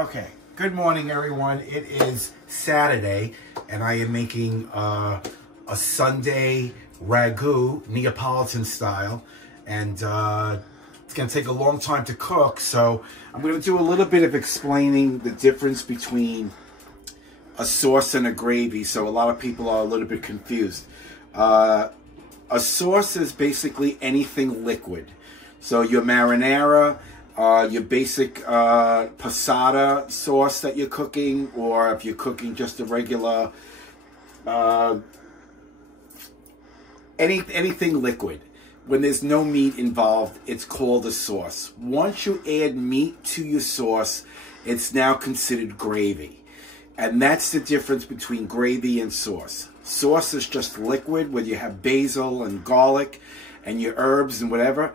Okay, good morning everyone. It is Saturday and I am making a Sunday Ragu, Neapolitan style, and it's going to take a long time to cook, so I'm going to do a little bit of explaining the difference between a sauce and a gravy, so a lot of people are a little bit confused. A sauce is basically anything liquid. So your marinara, your basic passata sauce that you're cooking, or if you're cooking just a regular, anything liquid. When there's no meat involved, it's called a sauce. Once you add meat to your sauce, it's now considered gravy. And that's the difference between gravy and sauce. Sauce is just liquid, where you have basil and garlic and your herbs and whatever.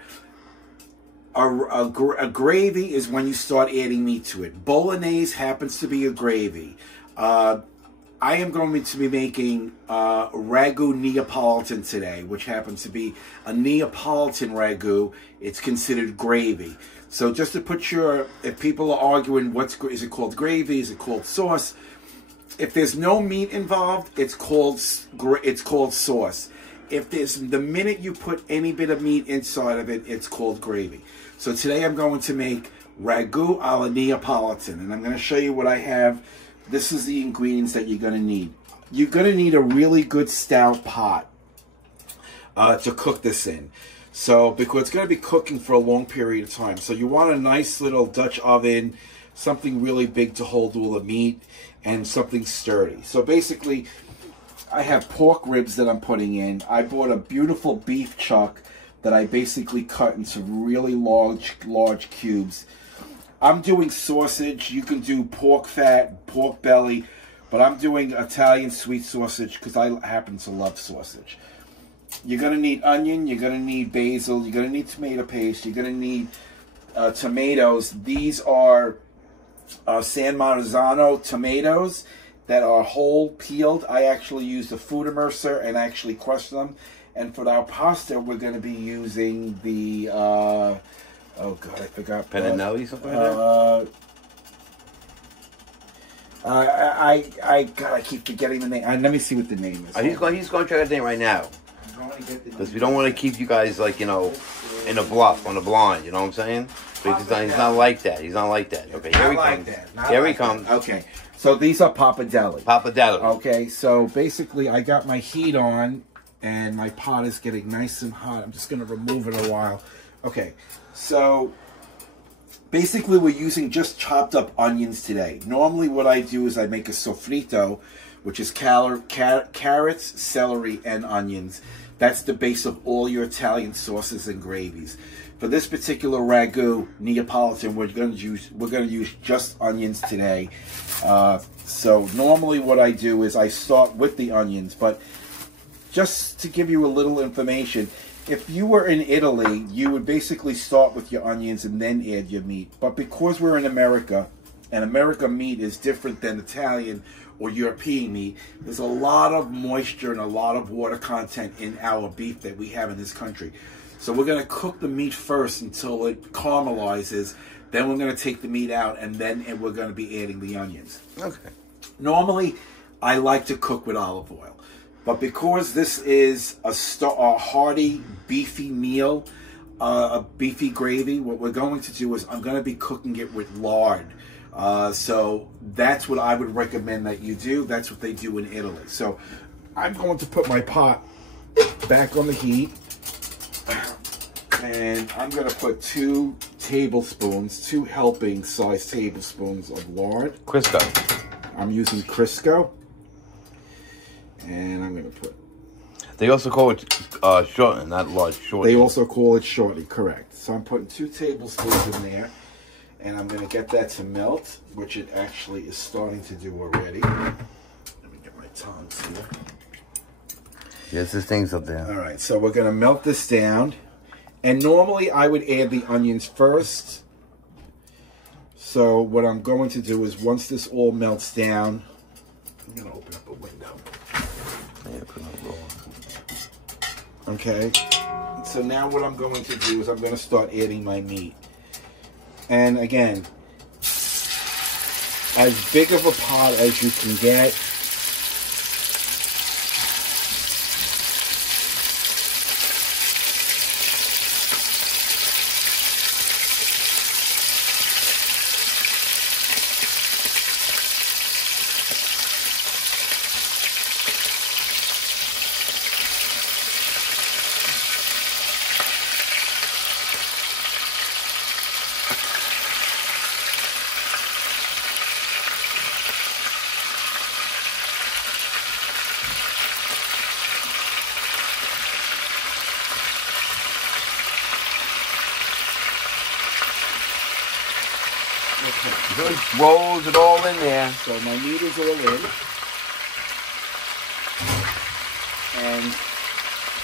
A gravy is when you start adding meat to it. Bolognese happens to be a gravy. I am going to be making Ragu Neapolitan today, which happens to be a Neapolitan Ragu. It's considered gravy. So just to put if people are arguing, is it called gravy, is it called sauce? If there's no meat involved, it's called sauce. If there's, the minute you put any bit of meat inside of it, it's called gravy. So today I'm going to make Ragu alla Neapolitan, and I'm going to show you what I have. This is the ingredients that you're going to need. You're going to need a really good stout pot to cook this in. So, because it's going to be cooking for a long period of time. So you want a nice little Dutch oven, something really big to hold all the meat, and something sturdy. So basically, I have pork ribs that I'm putting in. I bought a beautiful beef chuck that I basically cut into really large cubes. I'm doing sausage. You can do pork fat, pork belly, but I'm doing Italian sweet sausage because I happen to love sausage. You're going to need onion. You're going to need basil. You're going to need tomato paste. You're going to need tomatoes. These are San Marzano tomatoes that are whole peeled. I actually used a food immerser and actually crushed them. And for our pasta, we're going to be using the, oh God, I forgot. Pennanelli, something like that? I keep forgetting the name. Let me see what the name is. He's going to try that name right now. Because we don't want to keep you guys, like, you know, in a bluff, on a blind, you know what I'm saying? Because he's not like that. He's not like that. Okay, here he comes. Here he comes. Okay, so these are pappardelle. Pappardelle. Okay, so basically I got my heat on, and my pot is getting nice and hot. I'm just going to remove it a while. Okay, so basically we're using just chopped up onions today. Normally what I do is I make a sofrito, which is carrots, celery, and onions. That's the base of all your Italian sauces and gravies. For this particular Ragu Neapolitan, we're going to use just onions today. So normally what I do is I start with the onions, but just to give you a little information, if you were in Italy, you would basically start with your onions and then add your meat. But because we're in America, and American meat is different than Italian or European meat, there's a lot of moisture and a lot of water content in our beef that we have in this country. So we're going to cook the meat first until it caramelizes. Then we're going to take the meat out, and then we're going to be adding the onions. Okay. Normally, I like to cook with olive oil. But because this is a hearty, beefy meal, a beefy gravy, what we're going to do is I'm going to be cooking it with lard. So that's what I would recommend that you do. That's what they do in Italy. So I'm going to put my pot back on the heat. And I'm going to put 2 tablespoons, 2 helping size tablespoons of lard. Crisco. I'm using Crisco. And I'm going to put... They also call it shortening, not large, shortening. They also call it shortening, correct. So I'm putting 2 tablespoons in there. And I'm going to get that to melt, which it actually is starting to do already. Let me get my tongs here. Yes, there's things up there. All right, so we're going to melt this down. And normally I would add the onions first. So what I'm going to do is once this all melts down, I'm going to open up a window. Okay, so now what I'm going to do is I'm going to start adding my meat. And again, as big of a pot as you can get. Just rolls it all in there. So my meat is all in. And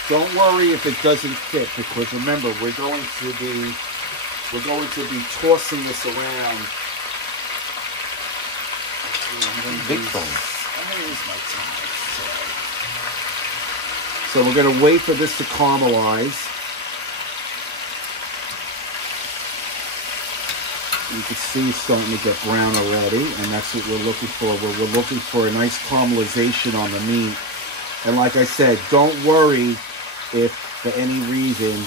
don't worry if it doesn't fit, because remember, we're going to be tossing this around. Big fun. So we're going to wait for this to caramelize. You can see it's starting to get brown already, and that's what we're looking for. We're looking for a nice caramelization on the meat. And like I said, don't worry if for any reason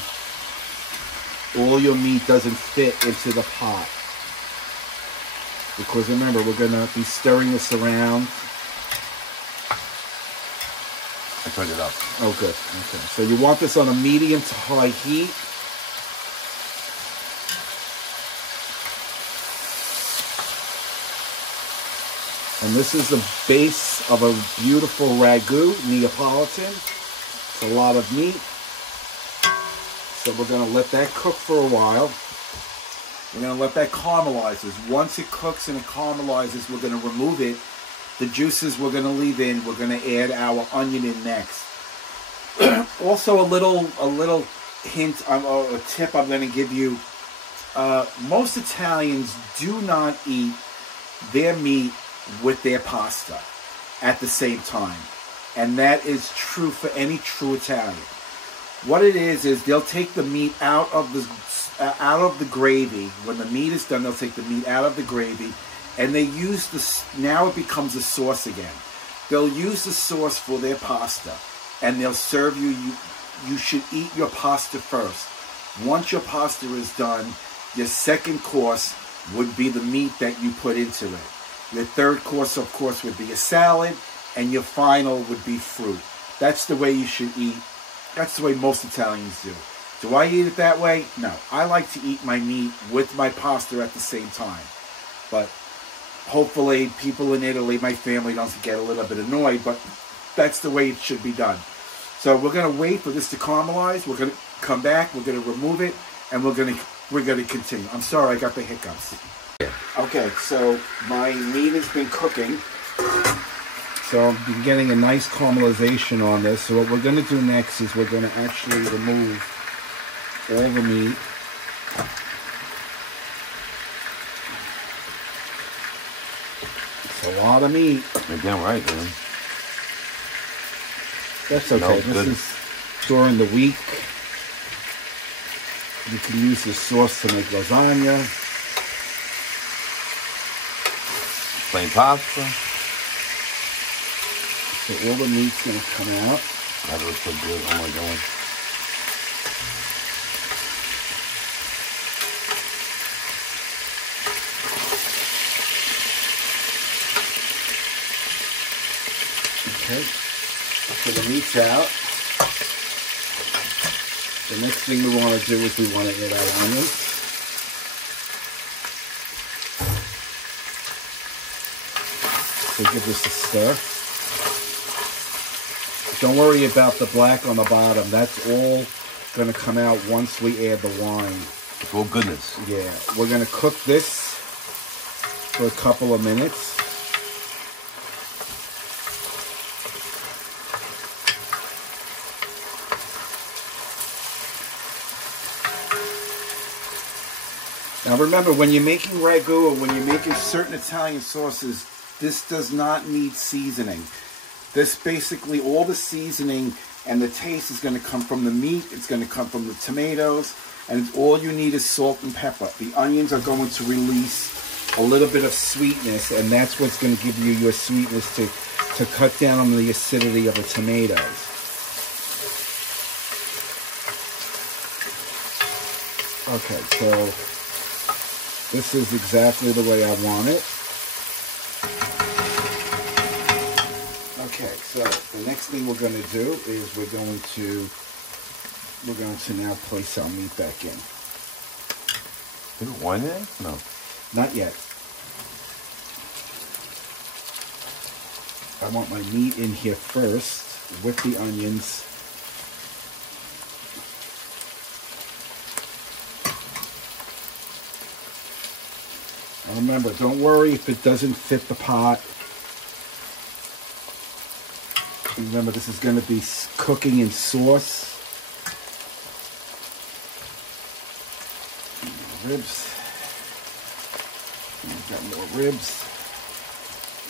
all your meat doesn't fit into the pot. Because remember, we're going to be stirring this around. I turned it up. Oh, good. Okay. So you want this on a medium to high heat. And this is the base of a beautiful ragu, Neapolitan. It's a lot of meat. So we're going to let that cook for a while. We're going to let that caramelize. Once it cooks and it caramelizes, we're going to remove it. The juices we're going to leave in. We're going to add our onion in next. Also, a little hint, or a tip I'm going to give you. Most Italians do not eat their meat with their pasta at the same time, and that is true for any true Italian. What it is they'll take the meat out of the gravy. When the meat is done, they'll take the meat out of the gravy, and they use this. Now it becomes a sauce again. They'll use the sauce for their pasta, and they'll serve you. You should eat your pasta first. Once your pasta is done, your second course would be the meat that you put into it. Your third course, of course, would be a salad, and your final would be fruit. That's the way you should eat. That's the way most Italians do. Do I eat it that way? No. I like to eat my meat with my pasta at the same time. But hopefully people in Italy, my family, don't get a little bit annoyed, but that's the way it should be done. So we're going to wait for this to caramelize. We're going to come back. We're going to remove it, and we're going to continue. I'm sorry, I got the hiccups. Okay, so my meat has been cooking. So I've been getting a nice caramelization on this. So what we're going to do next is we're going to actually remove all the meat. It's a lot of meat. You're damn right, man. That's okay. This is during the week. You can use this sauce to make lasagna. Plain pasta. So all the meat's going to come out. That looks so good. Oh my God. Okay. So the meat's out. The next thing we want to do is we want to add our onions. So give this a stir. Don't worry about the black on the bottom. That's all going to come out once we add the wine. It's all goodness. Yeah. We're going to cook this for a couple of minutes. Now remember, when you're making ragu or when you're making certain Italian sauces, this does not need seasoning. This basically, all the seasoning and the taste is going to come from the meat. It's going to come from the tomatoes. And all you need is salt and pepper. The onions are going to release a little bit of sweetness, and that's what's going to give you your sweetness to cut down on the acidity of the tomatoes. Okay, so this is exactly the way I want it. Okay, so the next thing we're going to do is we're going to now place our meat back in. Is it wine there? No. Not yet. I want my meat in here first with the onions. And remember, don't worry if it doesn't fit the pot. Remember, this is going to be cooking in sauce. Ribs. Got more ribs.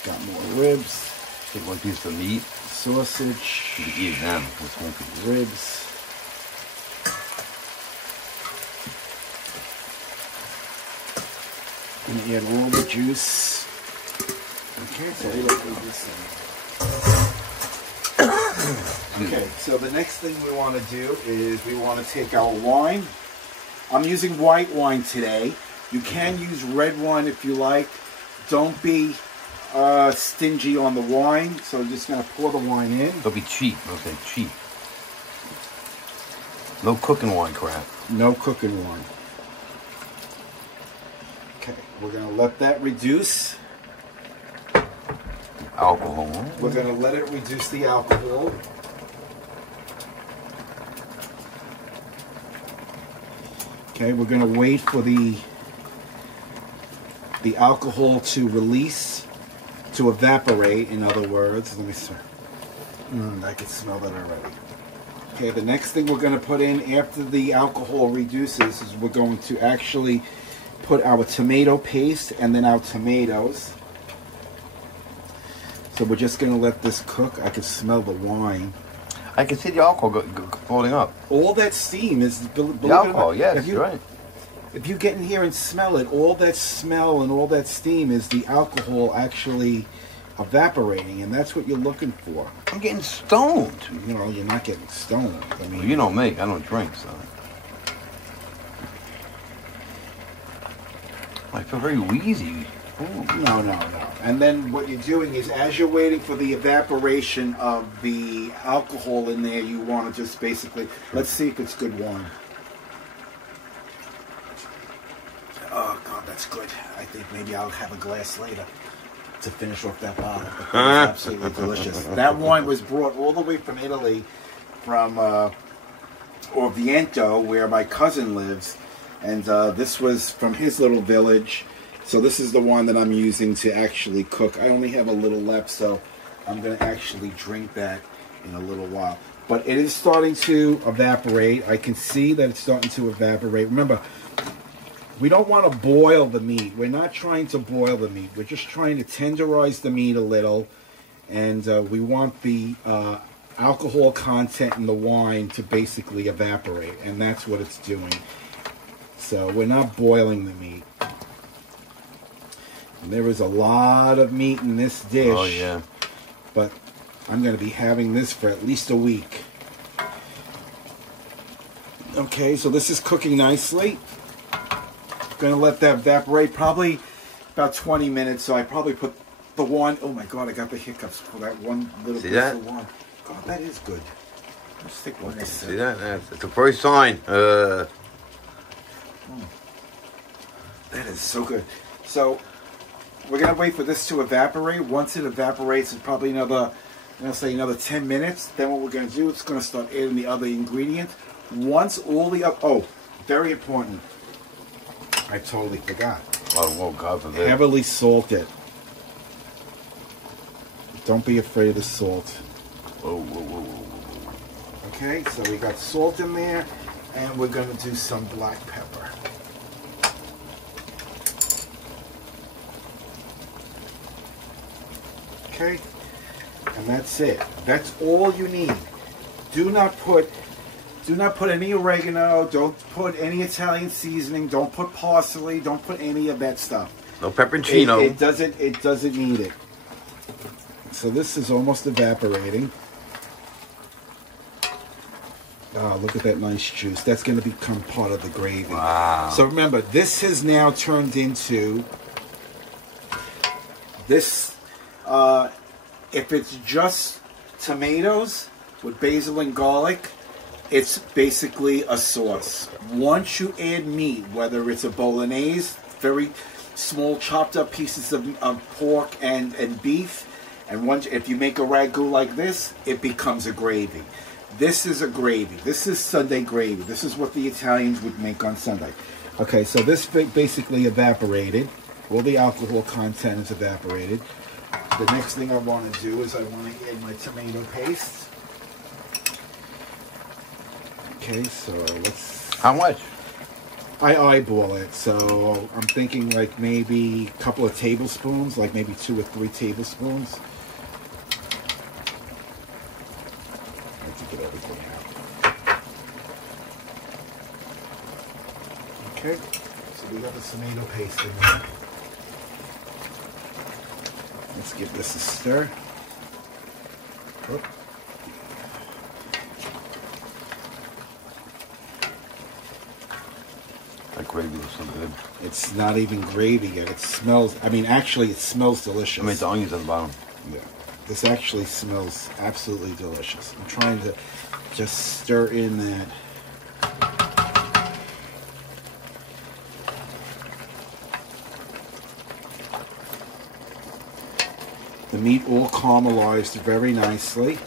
Got more ribs. Take one piece of meat. Sausage. You can eat them. This won't be ribs. Gonna add all the juice. Okay, so okay, so the next thing we want to do is we want to take our wine. I'm using white wine today. You can use red wine if you like. Don't be stingy on the wine. So I'm just going to pour the wine in. Don't be cheap. Okay, cheap. No cooking wine crap. No cooking wine. Okay, we're going to let that reduce. Alcohol. We're going to let it reduce the alcohol. Okay, we're going to wait for the alcohol to release, to evaporate, in other words. Let me see. I can smell that already. Okay, the next thing we're going to put in after the alcohol reduces is we're going to actually put our tomato paste and then our tomatoes. So we're just going to let this cook. I can smell the wine. I can see the alcohol floating up. All that steam is the alcohol. Yes, you're right. If you get in here and smell it, all that smell and all that steam is the alcohol actually evaporating, and that's what you're looking for. I'm getting stoned. You know, you're not getting stoned. I mean, well, you know me. I don't drink, so I feel very wheezy. Ooh. No. And then what you're doing is, as you're waiting for the evaporation of the alcohol in there, you want to just basically, let's see if it's good wine. Oh, God, that's good. I think maybe I'll have a glass later to finish off that bottle. But it's absolutely delicious. That wine was brought all the way from Italy, from Orvieto, where my cousin lives. And this was from his little village. So this is the one that I'm using to actually cook. I only have a little left, so I'm going to actually drink that in a little while. But it is starting to evaporate. I can see that it's starting to evaporate. Remember, we don't want to boil the meat. We're not trying to boil the meat. We're just trying to tenderize the meat a little. And we want the alcohol content in the wine to basically evaporate. And that's what it's doing. So we're not boiling the meat. And there is a lot of meat in this dish. Oh, yeah. But I'm going to be having this for at least a week. Okay, so this is cooking nicely. Going to let that evaporate probably about 20 minutes. So I probably put the one. Oh, my God, I got the hiccups for that one little piece of wine. God, that is good. Let's take one more sip. See that? That's the first sign. That is so good. So we're going to wait for this to evaporate. Once it evaporates, it's probably another, another 10 minutes. Then what we're going to do, it's going to start adding the other ingredients. Once all the, oh, very important. I totally forgot. Oh, God forbid. Heavily salted. Don't be afraid of the salt. Whoa. Okay, so we got salt in there, and we're going to do some black pepper. Okay, and that's it. That's all you need. Do not put any oregano. Don't put any Italian seasoning. Don't put parsley. Don't put any of that stuff. No pepperoncino. It doesn't need it. So this is almost evaporating. Oh, look at that nice juice. That's going to become part of the gravy. Wow. So remember, this has now turned into this. If it's just tomatoes with basil and garlic, it's basically a sauce. Once you add meat, whether it's a bolognese, very small chopped up pieces of pork and beef, and once if you make a ragu like this, it becomes a gravy. This is a gravy. This is Sunday gravy. This is what the Italians would make on Sunday. Okay, so this basically evaporated. All the alcohol content is evaporated. The next thing I want to do is I want to add my tomato paste. Okay, so let's... How much? I eyeball it, so I'm thinking like maybe a couple of tablespoons, like maybe 2 or 3 tablespoons. I have to get everything out. Okay, so we got the tomato paste in there. Let's give this a stir. Oh. That gravy was so good. It's not even gravy yet. It smells, I mean, actually it smells delicious. I mean, the onions on the bottom. Yeah. This actually smells absolutely delicious. I'm trying to just stir in that. The meat all caramelized very nicely.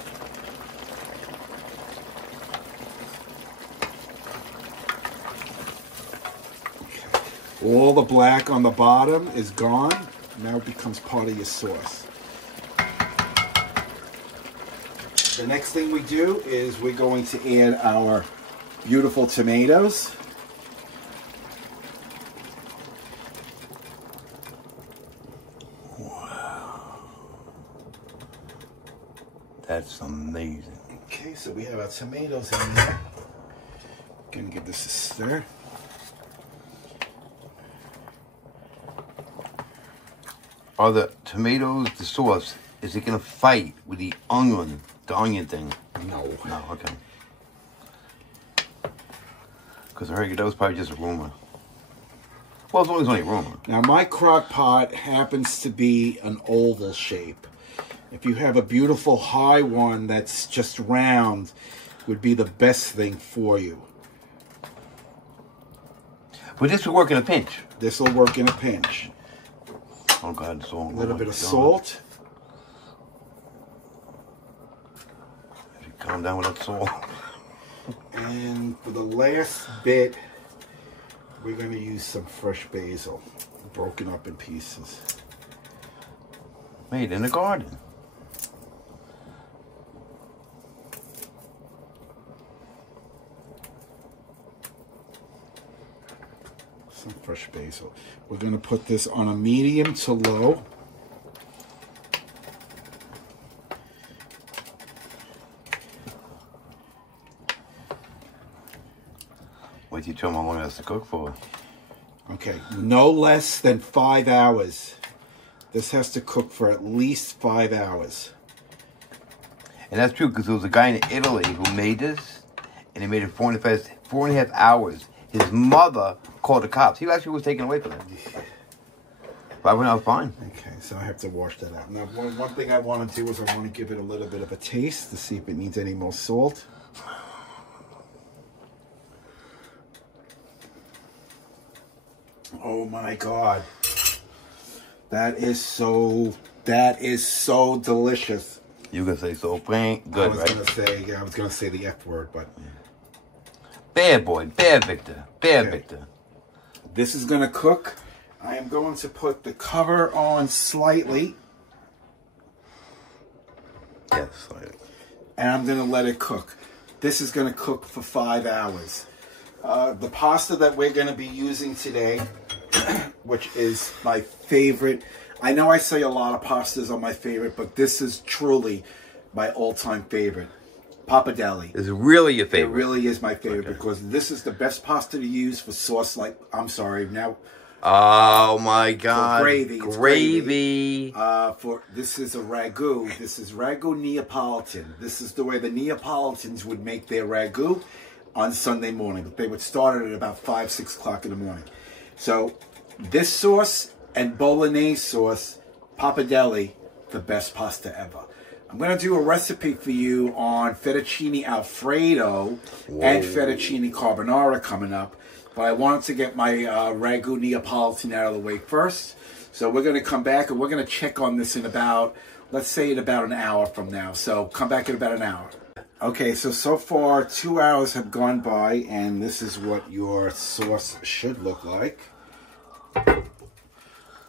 All the black on the bottom is gone. Now it becomes part of your sauce. The next thing we do is we're going to add our beautiful tomatoes. Wow. That's amazing. Okay, so we have our tomatoes in there. Gonna give this a stir. Are the tomatoes, the sauce, is it going to fight with the onion thing? No. No, okay. Because I heard that was probably just a rumor. Well, it's always only a rumor. Now, my crock pot happens to be an oval shape. If you have a beautiful high one that's just round, would be the best thing for you. But this will work in a pinch. This will work in a pinch. Oh God, salt. A little bit of salt. If you calm down with that salt. And for the last bit, we're going to use some fresh basil, broken up in pieces. Made in the garden. Some fresh basil. We're going to put this on a medium to low. Wait till you tell me how long it has to cook for. Okay, no less than 5 hours. This has to cook for at least 5 hours. And that's true, because there was a guy in Italy who made this, and he made it 4.5 hours. His mother called the cops. He actually was taken away from that. But I went out fine. Okay, so I have to wash that out. Now, one thing I want to do is I want to give it a little bit of a taste to see if it needs any more salt. Oh my God. That is so delicious. You were gonna say so plain good, right? I was gonna say the F word, but Bad boy, bad Victor, bad Victor. This is gonna cook. I am going to put the cover on slightly. Yes, slightly. And I'm gonna let it cook. This is gonna cook for 5 hours. The pasta that we're gonna be using today, which is my favorite. I know I say a lot of pastas are my favorite, but this is truly my all-time favorite. Pappardelle. Is it really your favorite? It really is my favorite because this is the best pasta to use for sauce like, I'm sorry, now Oh my God! For gravy. Gravy. This is a ragu. This is ragu Neapolitan. This is the way the Neapolitans would make their ragu on Sunday morning. But they would start it at about 5, 6 o'clock in the morning. So this sauce and bolognese sauce, pappardelle, the best pasta ever. I'm going to do a recipe for you on fettuccine alfredo and fettuccine carbonara coming up. But I wanted to get my ragu Neapolitan out of the way first. So we're going to come back and we're going to check on this in about, let's say in about an hour from now. So come back in about an hour. Okay, so far 2 hours have gone by and this is what your sauce should look like.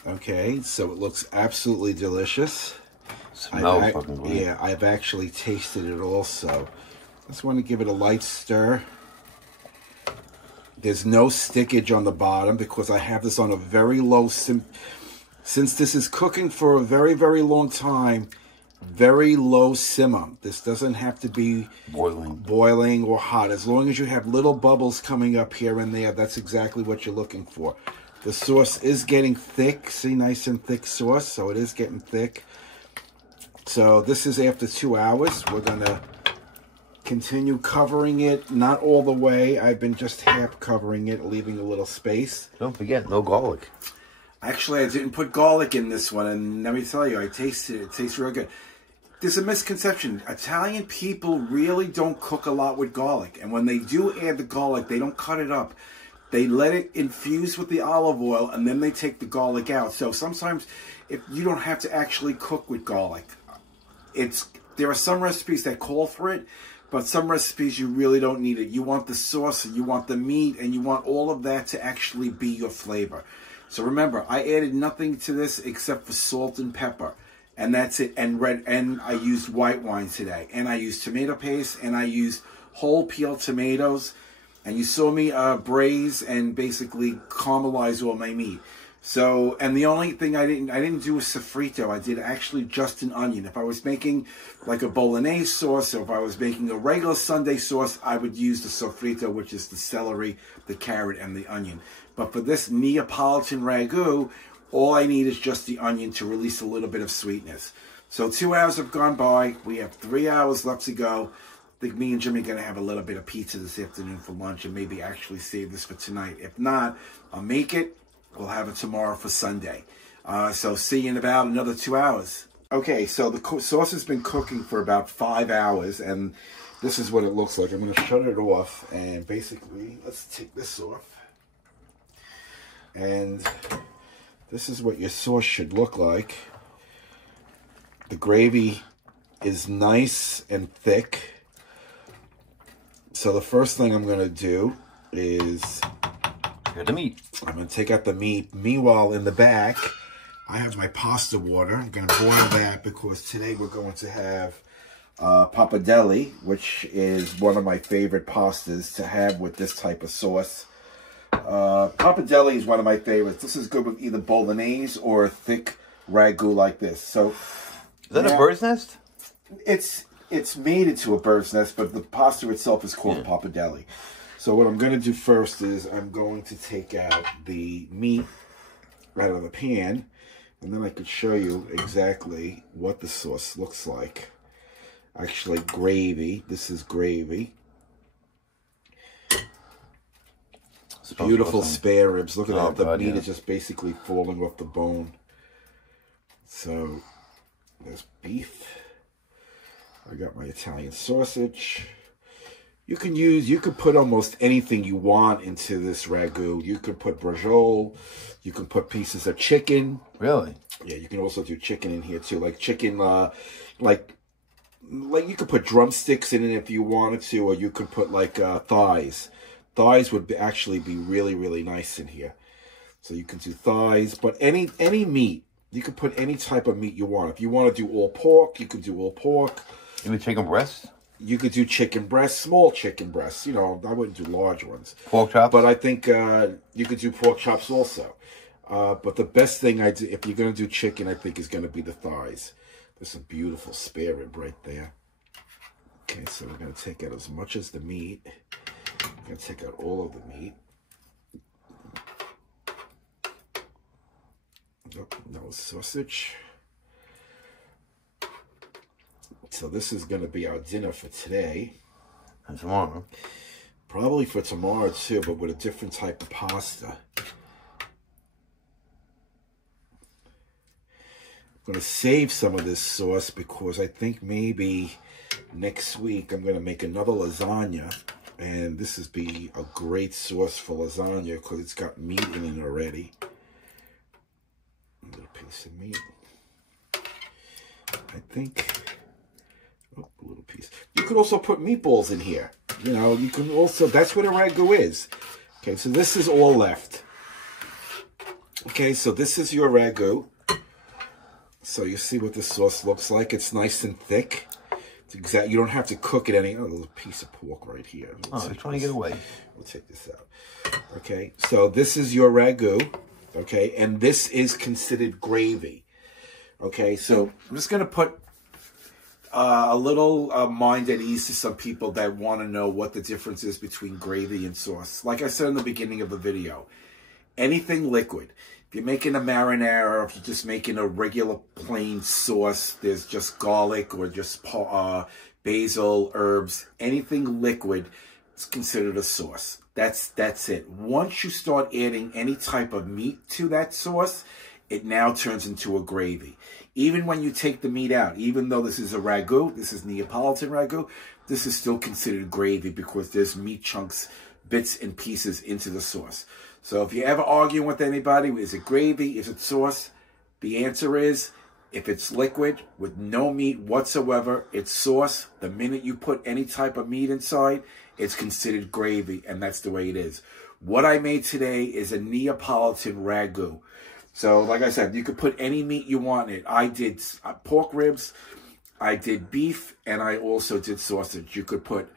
Okay, so it looks absolutely delicious. Smells fucking good. Yeah, I've actually tasted it also. Just want to give it a light stir. There's no stickage on the bottom because I have this on a very low since this is cooking for a very, very long time, very low simmer. This doesn't have to be boiling or hot. As long as you have little bubbles coming up here and there, that's exactly what you're looking for. The sauce is getting thick. See, nice and thick sauce, so it is getting thick. So this is after 2 hours. We're going to continue covering it, not all the way. I've been just half covering it, leaving a little space. Don't forget, no garlic. Actually, I didn't put garlic in this one, and let me tell you, I tasted it. It tastes real good. There's a misconception. Italian people really don't cook a lot with garlic, and when they do add the garlic, they don't cut it up. They let it infuse with the olive oil, and then they take the garlic out. So sometimes, if you don't have to actually cook with garlic, there are some recipes that call for it, but some recipes you really don't need it. You want the sauce, and you want the meat, and you want all of that to actually be your flavor. So remember, I added nothing to this except for salt and pepper, and that's it. And I used white wine today, and I used tomato paste, and I used whole peeled tomatoes. And you saw me braise and basically caramelize all my meat. So, and the only thing I didn't do a sofrito. I did actually just an onion. If I was making like a bolognese sauce, or if I was making a regular Sunday sauce, I would use the sofrito, which is the celery, the carrot, and the onion. But for this Neapolitan ragu, all I need is just the onion to release a little bit of sweetness. So 2 hours have gone by. We have 3 hours left to go. I think me and Jimmy are going to have a little bit of pizza this afternoon for lunch and maybe actually save this for tonight. If not, I'll make it. We'll have it tomorrow for Sunday. So see you in about another 2 hours. Okay, so the sauce has been cooking for about 5 hours, and this is what it looks like. I'm going to shut it off, and basically, let's take this off. And this is what your sauce should look like. The gravy is nice and thick. So the first thing I'm going to do is Get the meat. I'm going to take out the meat. Meanwhile, in the back, I have my pasta water. I'm going to boil that because today we're going to have pappardelle, which is one of my favorite pastas to have with this type of sauce. Pappardelle is one of my favorites. This is good with either bolognese or a thick ragu like this. So, is that a bird's nest? It's made into a bird's nest, but the pasta itself is called pappardelle. So what I'm going to do first is I'm going to take out the meat right out of the pan, and then I could show you exactly what the sauce looks like. Actually, gravy. This is gravy. Beautiful spare ribs. Look at that. The meat is just basically falling off the bone. So there's beef. I got my Italian sausage. You could put almost anything you want into this ragu. You could put brajol. You can put pieces of chicken. Really? Yeah, you can also do chicken in here too. Like chicken, like you could put drumsticks in it if you wanted to, or you could put like thighs. Thighs would actually be really, really nice in here. So you can do thighs, but any meat. You could put any type of meat you want. If you want to do all pork, you could do all pork. Even chicken breast? You could do chicken breasts, small chicken breasts. You know, I wouldn't do large ones. Pork chops? But I think you could do pork chops also. But the best thing I do, if you're going to do chicken, I think is going to be the thighs. There's a beautiful spare rib right there. Okay, so we're going to take out as much as the meat. I'm going to take out all of the meat. Oh, no sausage. So this is going to be our dinner for today. And tomorrow. Probably for tomorrow too, but with a different type of pasta. I'm going to save some of this sauce because I think maybe next week I'm going to make another lasagna. And this is be a great sauce for lasagna because it's got meat in it already. A little piece of meat. I think, oh, a little piece. You could also put meatballs in here. You know, you can also, that's what a ragu is. Okay, so this is all left. Okay, so this is your ragu. So you see what the sauce looks like. It's nice and thick. It's exact. You don't have to cook it any. Oh, a little piece of pork right here. Oh, he's trying to get away. We'll take this out. Okay, so this is your ragu. Okay, and this is considered gravy. Okay, so I'm just going to put a little mind at ease to some people that want to know what the difference is between gravy and sauce. Like I said in the beginning of the video, anything liquid. If you're making a marinara, or if you're just making a regular plain sauce, there's just garlic or just basil, herbs, anything liquid is considered a sauce. That's it. Once you start adding any type of meat to that sauce, it now turns into a gravy. Even when you take the meat out, even though this is a ragu, this is Neapolitan ragu, this is still considered gravy because there's meat chunks, bits and pieces into the sauce. So if you ever argue with anybody, is it gravy, is it sauce? The answer is, if it's liquid with no meat whatsoever, it's sauce. The minute you put any type of meat inside, it's considered gravy, and that's the way it is. What I made today is a Neapolitan ragu. So, like I said, you could put any meat you want in it. I did pork ribs, I did beef, and I also did sausage. You could put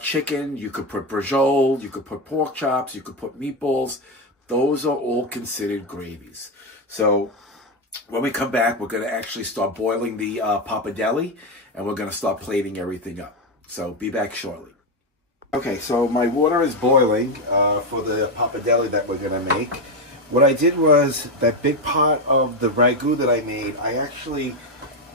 chicken, you could put brajol, you could put pork chops, you could put meatballs. Those are all considered gravies. So, when we come back, we're going to actually start boiling the pappardelle, and we're going to start plating everything up. So, be back shortly. Okay, so my water is boiling for the pappardelle that we're going to make. What I did was, that big pot of the ragu that I made, I actually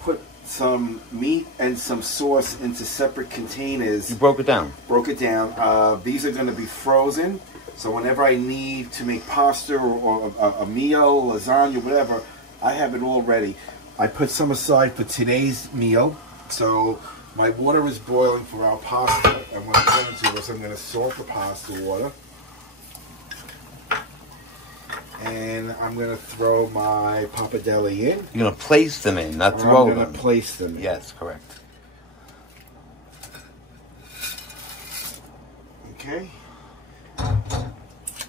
put some meat and some sauce into separate containers. You broke it down? Broke it down. These are going to be frozen, so whenever I need to make pasta or a meal, lasagna, whatever, I have it all ready. I put some aside for today's meal, so my water is boiling for our pasta, and what I'm going to do is I'm going to salt the pasta water. And I'm going to throw my pappardelle in. You're going to place them in, not throw them. I'm going to place them in. Yes, correct. Okay.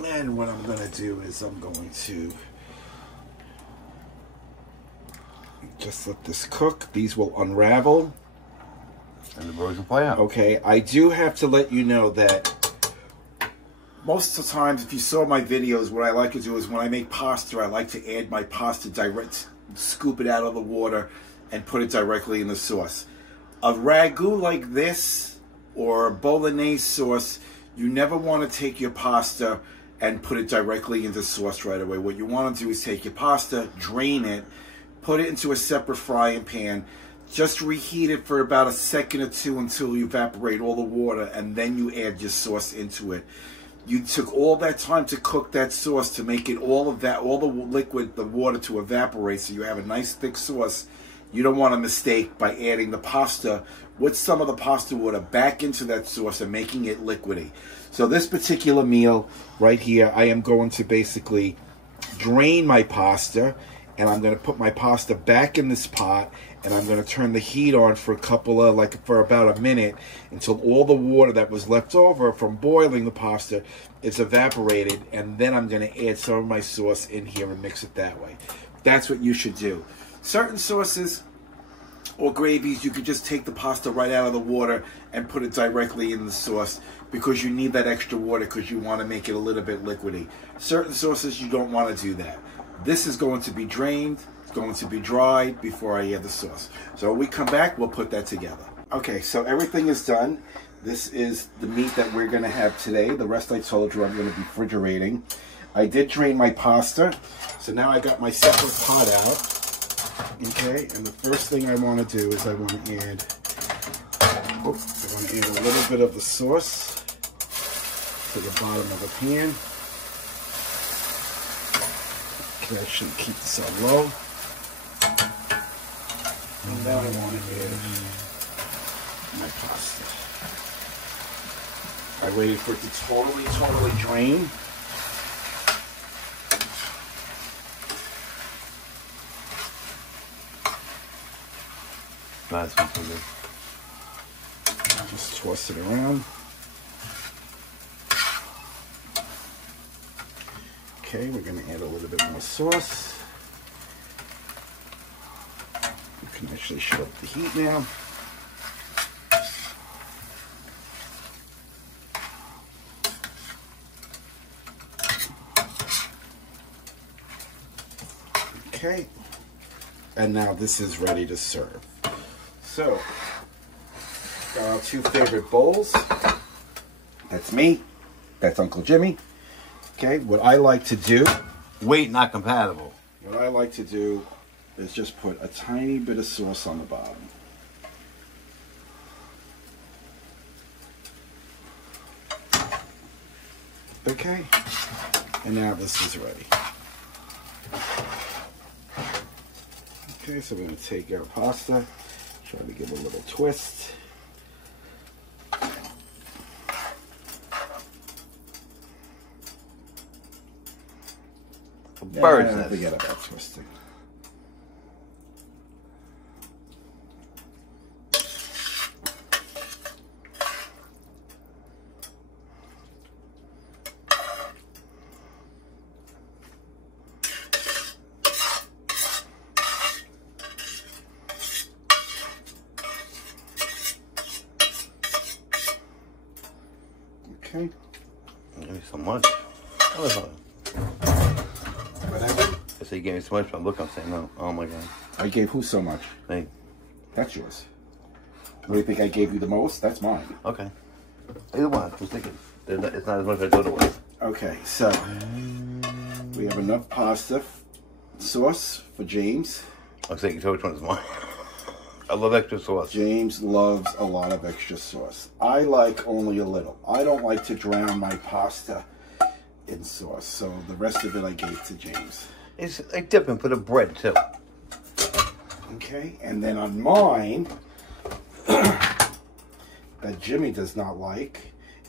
And what I'm going to do is I'm going to just let this cook. These will unravel. And the birds will play out. Okay. I do have to let you know that most of the times, if you saw my videos, what I like to do is when I make pasta, I like to add my pasta direct, scoop it out of the water, and put it directly in the sauce. A ragu like this, or a bolognese sauce, you never want to take your pasta and put it directly into sauce right away. What you want to do is take your pasta, drain it, put it into a separate frying pan, just reheat it for about a second or two until you evaporate all the water, and then you add your sauce into it. You took all that time to cook that sauce to make it all the liquid, the water to evaporate, so you have a nice thick sauce. You don't want a mistake by adding the pasta with some of the pasta water back into that sauce and making it liquidy. So this particular meal right here, I am going to basically drain my pasta, and I'm going to put my pasta back in this pot, and I'm going to turn the heat on for for about a minute until all the water that was left over from boiling the pasta is evaporated, and then I'm going to add some of my sauce in here and mix it that way. That's what you should do. Certain sauces or gravies, you could just take the pasta right out of the water and put it directly in the sauce because you need that extra water because you want to make it a little bit liquidy. Certain sauces, you don't want to do that. This is going to be drained, it's going to be dried before I add the sauce. So when we come back, we'll put that together. Okay, so everything is done. This is the meat that we're going to have today. The rest I told you I'm going to be refrigerating. I did drain my pasta, so now I got my separate pot out. Okay, and the first thing I want to do is I want to add a little bit of the sauce to the bottom of the pan. Okay, I should keep this on low. And now I want to add my pasta. I waited for it to totally drain. That's so good. Just toss it around. Okay, we're going to add a little bit more sauce. You can actually shut up the heat now. Okay, and now this is ready to serve. So, got our two favorite bowls. That's me. That's Uncle Jimmy. Okay, what I like to do... Weight not compatible. What I like to do is just put a tiny bit of sauce on the bottom. Okay, and now this is ready. Okay, so we're going to take our pasta, try to give it a little twist. Bird's nest. Forget about twisting. Okay. Give me so much. Whatever. I say you gave me so much, but I'm looking, I'm saying no. Oh my god. I gave who so much? Me. That's yours. What do you think I gave you the most? That's mine. Okay. Either one, I was thinking. It's not as much as I thought it was. Okay, so we have enough pasta sauce for James. I was thinking, which one is mine? I love extra sauce. James loves a lot of extra sauce. I like only a little. I don't like to drown my pasta in sauce, so the rest of it I gave to James. It's like dipping for the bread too. Okay, and then on mine, that Jimmy does not like,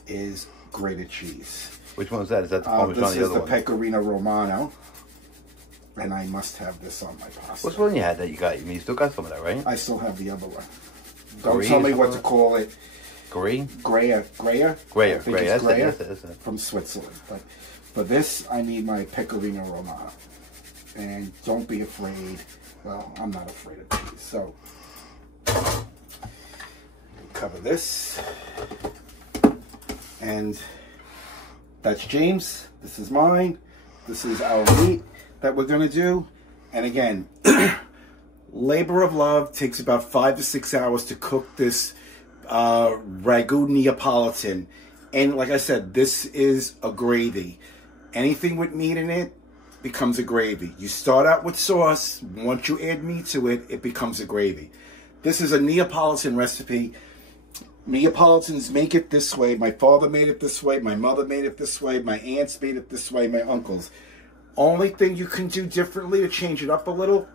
is grated cheese. Which one is that? Is that the Parmesan or the other one? This is the Pecorino Romano, and I must have this on my pasta. What's one you had that you got? You still got some of that, right? I still have the other one. Don't tell me what to call it. Grey? Grayer. Grayer. That's it. From Switzerland. But for this, I need my Pecorino Romano. And don't be afraid. Well, I'm not afraid of cheese. So, cover this. And that's James. This is mine. This is our meat that we're going to do. And again, labor of love. Takes about 5 to 6 hours to cook this Ragù Neapolitan. And like I said, this is a gravy. Anything with meat in it becomes a gravy. You start out with sauce. Once you add meat to it, it becomes a gravy. This is a Neapolitan recipe. Neapolitans make it this way. My father made it this way. My mother made it this way. My aunts made it this way. My uncles. Only thing you can do differently to change it up a little,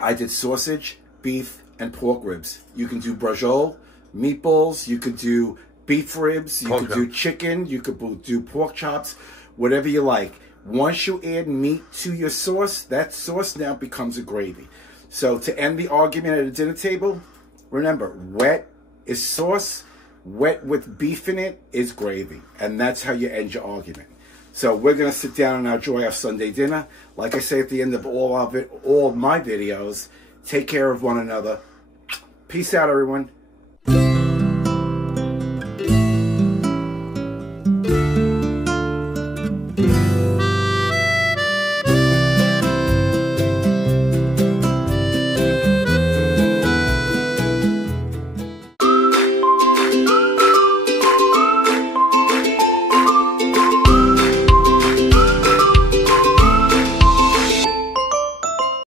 I did sausage, beef, and pork ribs. You can do braciole, meatballs. You could do beef ribs. You could do chicken. You could do pork chops. Whatever you like. Once you add meat to your sauce, that sauce now becomes a gravy. So to end the argument at a dinner table, remember, wet is sauce, wet with beef in it is gravy. And that's how you end your argument. So we're going to sit down and enjoy our Sunday dinner. Like I say at the end of all of my videos, take care of one another. Peace out, everyone.